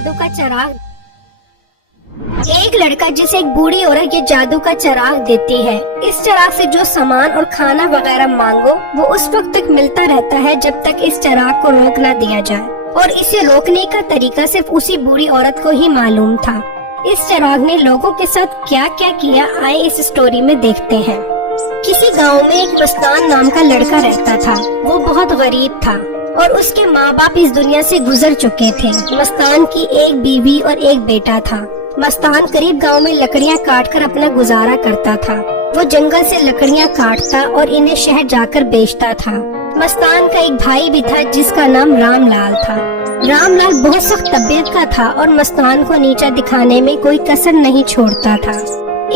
जादू का चिराग। एक लड़का जिसे एक बूढ़ी औरत ये जादू का चिराग देती है। इस चिराग से जो सामान और खाना वगैरह मांगो वो उस वक्त तक मिलता रहता है जब तक इस चिराग को रोक न दिया जाए, और इसे रोकने का तरीका सिर्फ उसी बूढ़ी औरत को ही मालूम था। इस चिराग ने लोगों के साथ क्या क्या किया, आए इस स्टोरी में देखते हैं। किसी गांव में एक मस्तान नाम का लड़का रहता था। वो बहुत गरीब था और उसके माँ बाप इस दुनिया से गुजर चुके थे। मस्तान की एक बीवी और एक बेटा था। मस्तान करीब गांव में लकड़ियां काटकर अपना गुजारा करता था। वो जंगल से लकड़ियां काटता और इन्हें शहर जाकर बेचता था। मस्तान का एक भाई भी था जिसका नाम रामलाल था। रामलाल बहुत सख्त तबीयत का था और मस्तान को नीचा दिखाने में कोई कसर नहीं छोड़ता था।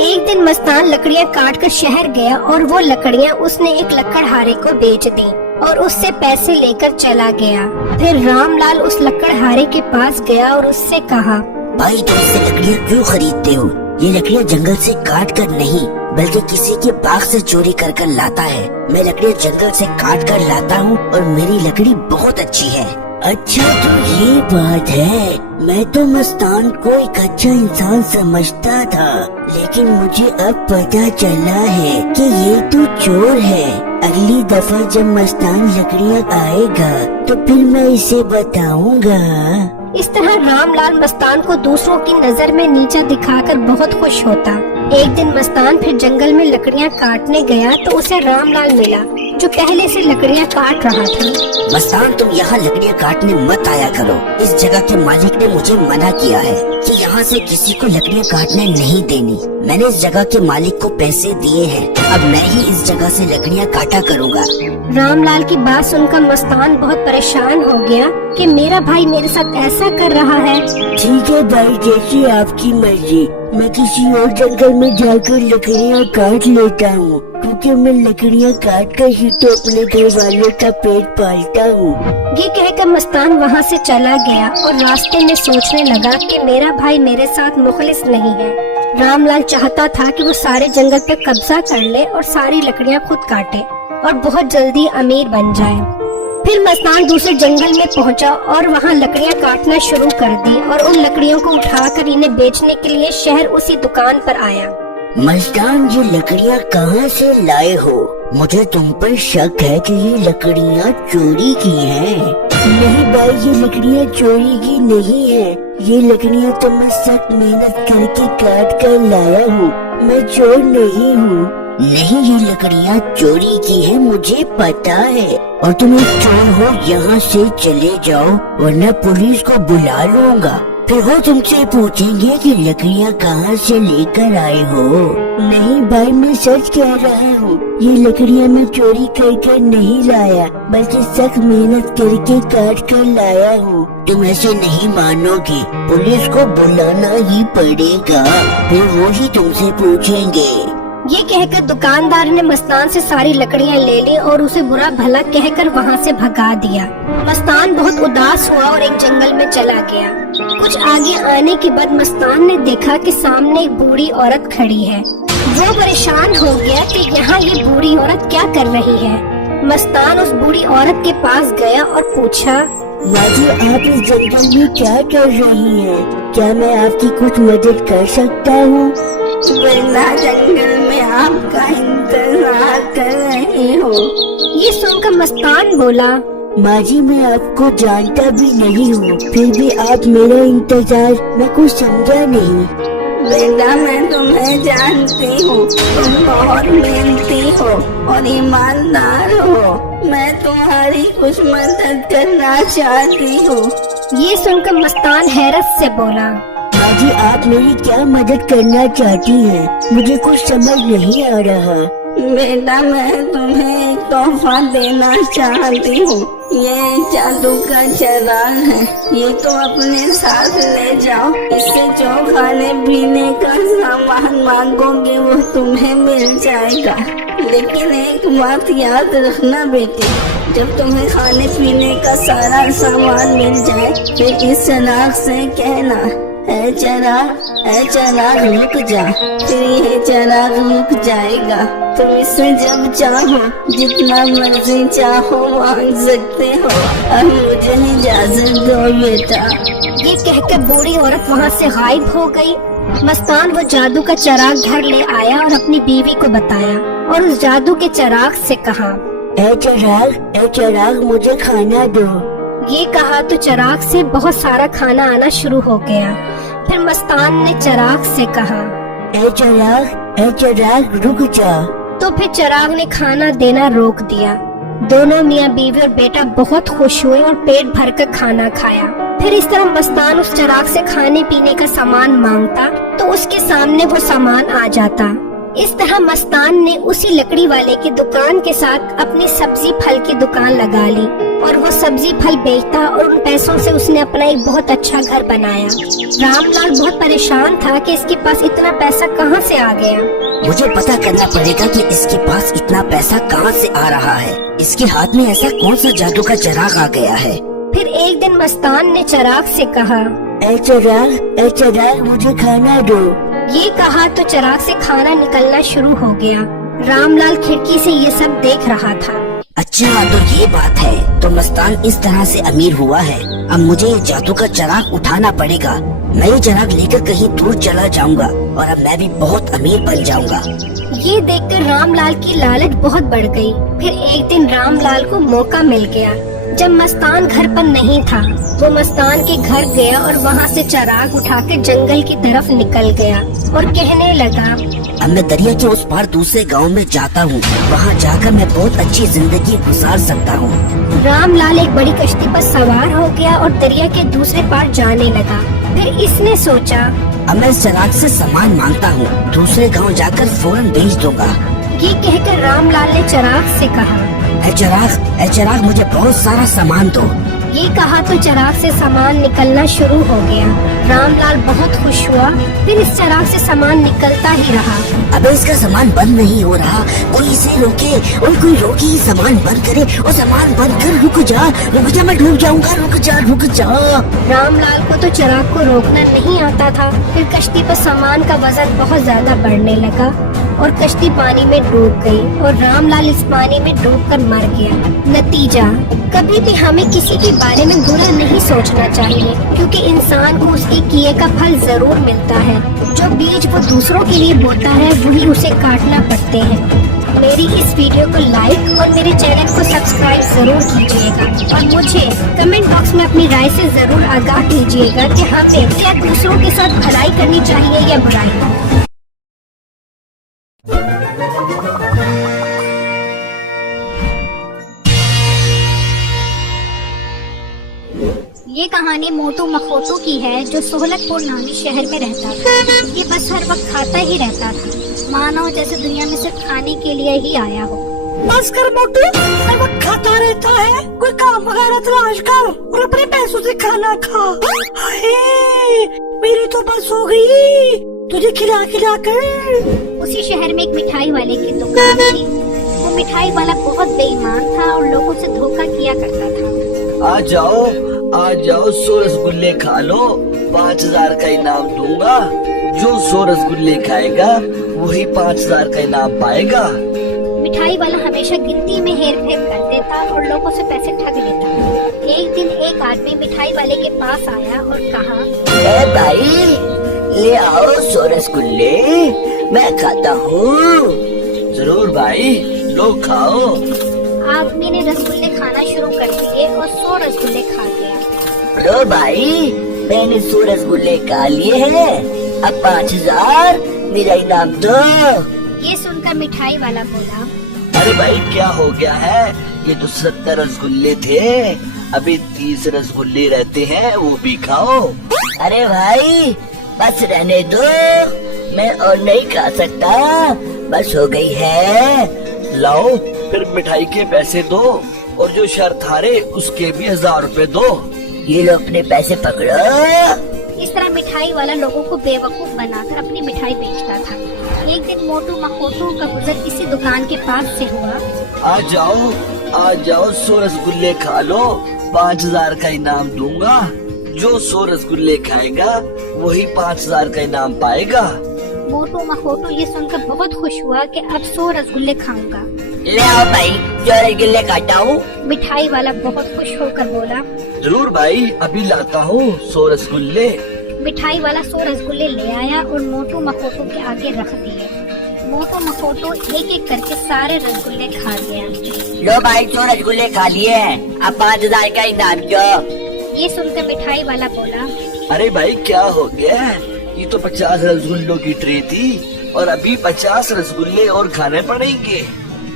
एक दिन मस्तान लकड़ियां काटकर शहर गया और वो लकड़ियां उसने एक लकड़हारे को बेच दी और उससे पैसे लेकर चला गया। फिर रामलाल उस लकड़हारे के पास गया और उससे कहा, भाई तुम इससे लकड़ियाँ क्यों खरीदते हो? ये लकड़ियाँ जंगल से काट कर नहीं बल्कि किसी के बाग से चोरी कर कर लाता है। मैं लकड़ियाँ जंगल से काट कर लाता हूँ और मेरी लकड़ी बहुत अच्छी है। अच्छा तो ये बात है। मैं तो मस्तान को एक अच्छा इंसान समझता था, लेकिन मुझे अब पता चला है कि ये तो चोर है। अगली दफा जब मस्तान लकड़ियाँ आएगा तो फिर मैं इसे बताऊंगा। इस तरह रामलाल मस्तान को दूसरों की नजर में नीचा दिखाकर बहुत खुश होता। एक दिन मस्तान फिर जंगल में लकड़ियां काटने गया तो उसे रामलाल मिला जो पहले से लकड़ियां काट रहा था। मस्तान तुम यहाँ लकड़ियाँ काटने मत आया करो। इस जगह के मालिक ने मुझे मना किया है कि यहाँ से किसी को लकड़ियाँ काटने नहीं देनी। मैंने इस जगह के मालिक को पैसे दिए हैं। अब मैं ही इस जगह से लकड़ियाँ काटा करूँगा। रामलाल की बात सुनकर मस्तान बहुत परेशान हो गया कि मेरा भाई मेरे साथ ऐसा कर रहा है। ठीक है भाई, जैसी आपकी मर्जी। मैं किसी और जंगल में जाकर लकड़ियाँ काट लेता हूँ, क्योंकि मैं लकड़ियाँ काट कर ही तो अपने घर वालों का पेट पालता हूँ। ये कहकर मस्तान वहाँ से चला गया और रास्ते में सोचने लगा कि मेरा भाई मेरे साथ मुखलिस नहीं है। रामलाल चाहता था कि वो सारे जंगल पर कब्जा कर ले और सारी लकड़ियाँ खुद काटे और बहुत जल्दी अमीर बन जाए। फिर मस्तान दूसरे जंगल में पहुंचा और वहां लकड़ियां काटना शुरू कर दी और उन लकड़ियों को उठाकर इन्हें बेचने के लिए शहर उसी दुकान पर आया। मस्तान ये लकड़ियाँ कहाँ से लाए हो? मुझे तुम पर शक है कि ये लकड़ियाँ चोरी की हैं। नहीं भाई, ये लकड़ियाँ चोरी की नहीं है। ये लकड़ियाँ तो मैं सख्त मेहनत करके काट कर लाया हूँ। मैं चोर नहीं हूँ। नहीं, ये लकड़ियाँ चोरी की है, मुझे पता है। और तुम एक चोर हो, यहाँ से चले जाओ वरना पुलिस को बुला लूंगा। फिर वो तुमसे पूछेंगे कि लकड़ियाँ कहाँ से लेकर आए हो। नहीं भाई, मैं सच कह रहा हूँ। ये लकड़ियाँ मैं चोरी कर कर नहीं लाया, बल्कि सख्त मेहनत करके काट कर लाया हूँ। तुम ऐसे नहीं मानोगे, पुलिस को बुलाना ही पड़ेगा, फिर वो ही तुमसे पूछेंगे। ये कहकर दुकानदार ने मस्तान से सारी लकड़ियां ले ली और उसे बुरा भला कहकर वहाँ से भगा दिया। मस्तान बहुत उदास हुआ और एक जंगल में चला गया। कुछ आगे आने के बाद मस्तान ने देखा कि सामने एक बूढ़ी औरत खड़ी है। वो परेशान हो गया कि यहाँ ये बूढ़ी औरत क्या कर रही है। मस्तान उस बूढ़ी औरत के पास गया और पूछा, माँ जी, आप इस जंगल में क्या कर रही हैं? क्या मैं आपकी कुछ मदद कर सकता हूँ? मैं जंगल में आपका इंतजार कर रही हूँ। ये सुनकर मस्तान बोला, माँ जी, मैं आपको जानता भी नहीं हूँ, फिर भी आप मेरा इंतजार, मैं कुछ समझा नहीं। बेटा, मैं तुम्हें जानती हूँ। तुम बहुत मेहनती हो और ईमानदार हो। मैं तुम्हारी कुछ मदद करना चाहती हूँ। ये सुनकर मस्तान हैरत से बोला, माँ जी, आप मेरी क्या मदद करना चाहती हैं? मुझे कुछ समझ नहीं आ रहा। बेटा, मैं तुम्हें एक तोहफा देना चाहती हूँ। ये जादू का चिराग है। ये तुम अपने साथ ले जाओ। इससे जो खाने पीने का सामान मांगोगे वो तुम्हें मिल जाएगा। लेकिन एक बात याद रखना बेटी, जब तुम्हें खाने पीने का सारा सामान मिल जाए फिर इस चिराग से कहना, है चिराग, ऐ चराग रुक जा, फिर ये चराग रुक जाएगा। तुम इससे जब चाहो जितना मर्जी चाहो मांग सकते हो। अब मुझे इजाजत दो बेटा। ये कहकर बूढ़ी औरत वहाँ से गायब हो गई। मस्तान वो जादू का चिराग घर ले आया और अपनी बीवी को बताया और उस जादू के चिराग से कहा, ए चिराग मुझे खाना दो। ये कहा तो चिराग से बहुत सारा खाना आना शुरू हो गया। फिर मस्तान ने चिराग से कहा, ए चिराग रुक जा। तो फिर चिराग ने खाना देना रोक दिया। दोनों मियाँ बीवी और बेटा बहुत खुश हुए और पेट भरकर खाना खाया। फिर इस तरह मस्तान उस चिराग से खाने पीने का सामान मांगता तो उसके सामने वो सामान आ जाता। इस तरह मस्तान ने उसी लकड़ी वाले की दुकान के साथ अपनी सब्जी फल की दुकान लगा ली और वो सब्जी फल बेचता और उन पैसों से उसने अपना एक बहुत अच्छा घर बनाया। रामलाल बहुत परेशान था कि इसके पास इतना पैसा कहाँ से आ गया। मुझे पता करना पड़ेगा कि इसके पास इतना पैसा कहाँ से आ रहा है। इसके हाथ में ऐसा कौन सा जादू का चिराग आ गया है। फिर एक दिन मस्तान ने चिराग से कहा, ए चिराग मुझे खाना दो। ये कहा तो चिराग से खाना निकलना शुरू हो गया। रामलाल खिड़की से ये सब देख रहा था। अच्छा तो ये बात है, तो मस्तान इस तरह से अमीर हुआ है। अब मुझे ये जादू का चिराग उठाना पड़ेगा। मैं ये चिराग लेकर कहीं दूर चला जाऊंगा और अब मैं भी बहुत अमीर बन जाऊंगा। ये देखकर रामलाल की लालच बहुत बढ़ गई। फिर एक दिन रामलाल को मौका मिल गया। जब मस्तान घर पर नहीं था वो मस्तान के घर गया और वहाँ से चिराग उठाकर जंगल की तरफ निकल गया और कहने लगा, अब मैं दरिया के उस पार दूसरे गांव में जाता हूँ। वहाँ जाकर मैं बहुत अच्छी जिंदगी गुजार सकता हूँ। रामलाल एक बड़ी कश्ती पर सवार हो गया और दरिया के दूसरे पार जाने लगा। फिर इसने सोचा, अब मैं इस चिराग से सामान मांगता हूँ, दूसरे गांव जाकर फौरन बेच दूंगा। ये कहकर रामलाल ने चिराग से कहा, ए चिराग मुझे बहुत सारा सामान दो। ये कहा तो चिराग से सामान निकलना शुरू हो गया। रामलाल बहुत खुश हुआ। फिर इस चिराग से सामान निकलता ही रहा। अबे इसका सामान बंद नहीं हो रहा, कोई इसे रोके और कोई रोके ही सामान बंद करे और सामान बंद कर। रुक जा मैं डूब जाऊंगा, रुक जा। रामलाल को तो चिराग को रोकना नहीं आता था। फिर कश्ती पर सामान का वजन बहुत ज्यादा बढ़ने लगा और कश्ती पानी में डूब गई और रामलाल इस पानी में डूबकर मर गया। नतीजा, कभी भी हमें किसी के बारे में बुरा नहीं सोचना चाहिए, क्योंकि इंसान को उसके किए का फल जरूर मिलता है। जो बीज वो दूसरों के लिए बोता है वही उसे काटना पड़ते हैं। मेरी इस वीडियो को लाइक और मेरे चैनल को सब्सक्राइब जरूर कीजिएगा और मुझे कमेंट बॉक्स में अपनी राय से जरूर आगाह कीजिएगा कि हमें क्या दूसरों के साथ भलाई करनी चाहिए या बुराई। ये कहानी मोटू मखोटू की है, जो सोहलतपुर नामी शहर में रहता था। ये बस हर वक्त खाता ही रहता था, मानो जैसे दुनिया में सिर्फ खाने के लिए ही आया हो। बस कर मोटू, हर वक्त खाता रहता है। कोई काम वगैरह तलाश कर और अपने पैसों से खाना खा। हाय, मेरी तो बस हो गई तुझे खिला कर। उसी शहर में एक मिठाई वाले की दुकान थी। वो मिठाई वाला बहुत बेईमान था और लोगों से धोखा किया करता था। आ जाओ 100 रसगुल्ले खा लो, 5000 का इनाम दूंगा। जो 100 रसगुल्ले खाएगा वही 5000 का इनाम पाएगा। मिठाई वाला हमेशा गिनती में हेर फेर कर देता और लोगों से पैसे ठग लेता। एक दिन एक आदमी मिठाई वाले के पास आया और कहा, ए भाई, ले आओ 100 रसगुल्ले, मैं खाता हूँ। जरूर भाई, लो खाओ। आदमी ने रसगुल्ले खाना शुरू कर दिए और 100 रसगुल्ले खा गया। लो भाई, मैंने 100 रसगुल्ले खा लिए हैं, अब 5000 मेरा इनाम दो। ये सुनकर मिठाई वाला बोला, अरे भाई क्या हो गया है, ये तो 70 रसगुल्ले थे, अभी 30 रसगुल्ले रहते हैं, वो भी खाओ। अरे भाई बस रहने दो, मैं और नहीं खा सकता, बस हो गई है। लाओ फिर मिठाई के पैसे दो और जो शर्त हारे उसके भी 1000 रुपए दो। ये लो अपने पैसे पकड़ो। इस तरह मिठाई वाला लोगों को बेवकूफ बनाकर अपनी मिठाई बेचता था। एक दिन मोटू मखोटू का गुजर किसी दुकान के पास से हुआ। आ जाओ 100 रसगुल्ले खा लो, 5000 का इनाम दूंगा। जो 100 रसगुल्ले खाएगा वही 5,000 का इनाम पाएगा। मोटू मकोटू ये सुनकर बहुत खुश हुआ कि अब 100 रसगुल्ले खाऊंगा। ले आओ भाई, जो रसगुल्ले खाता हूँ। मिठाई वाला बहुत खुश होकर बोला। जरूर भाई, अभी लाता हूँ 100 रसगुल्ले। मिठाई वाला 100 रसगुल्ले ले आया और मोटू मकोटू के आगे रख दिए। मोटू मकोटू एक एक करके सारे रसगुल्ले खा गया। लो भाई, 100 रसगुल्ले खा लिए हैं, अब 5,000 का इनाम दो। ये सुनकर मिठाई वाला बोला। अरे भाई क्या हो गया, ये तो 50 रसगुल्लों की ट्रे थी और अभी 50 रसगुल्ले और खाने पड़ेंगे।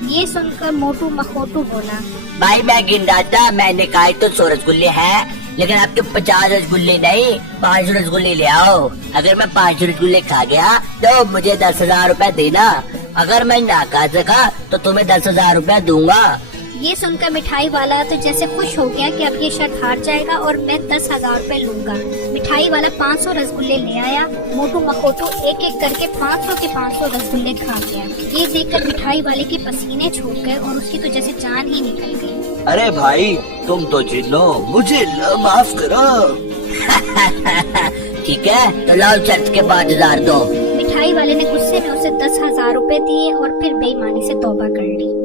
ये सुनकर मोटू मकोटू बोला। भाई मैं गिन रहा था, मैंने कहा तो 100 रसगुल्ले हैं, लेकिन अब तो 50 रसगुल्ले नहीं 500 रसगुल्ले ले आओ। अगर मैं 500 रसगुल्ले खा गया तो मुझे 10,000 रूपए देना, अगर मैं ना खा सका तो तुम्हें 10,000 रूपए दूंगा। ये सुनकर मिठाई वाला तो जैसे खुश हो गया कि अब ये शर्त हार जाएगा और मैं 10,000 रूपए लूंगा। मिठाई वाला 500 रसगुल्ले ले आया। मोटू मकोटू एक एक करके 500 के 500 रसगुल्ले खा गया। ये देखकर मिठाई वाले के पसीने छूट गए और उसकी तो जैसे जान ही निकल गई। अरे भाई तुम तो जिन्नो, मुझे माफ करो। ठीक है, तो लाओ शर्त के 5,000 दो। मिठाई वाले ने गुस्से में उसे 10,000 रूपए दिए और फिर बेईमानी से तौबा कर ली।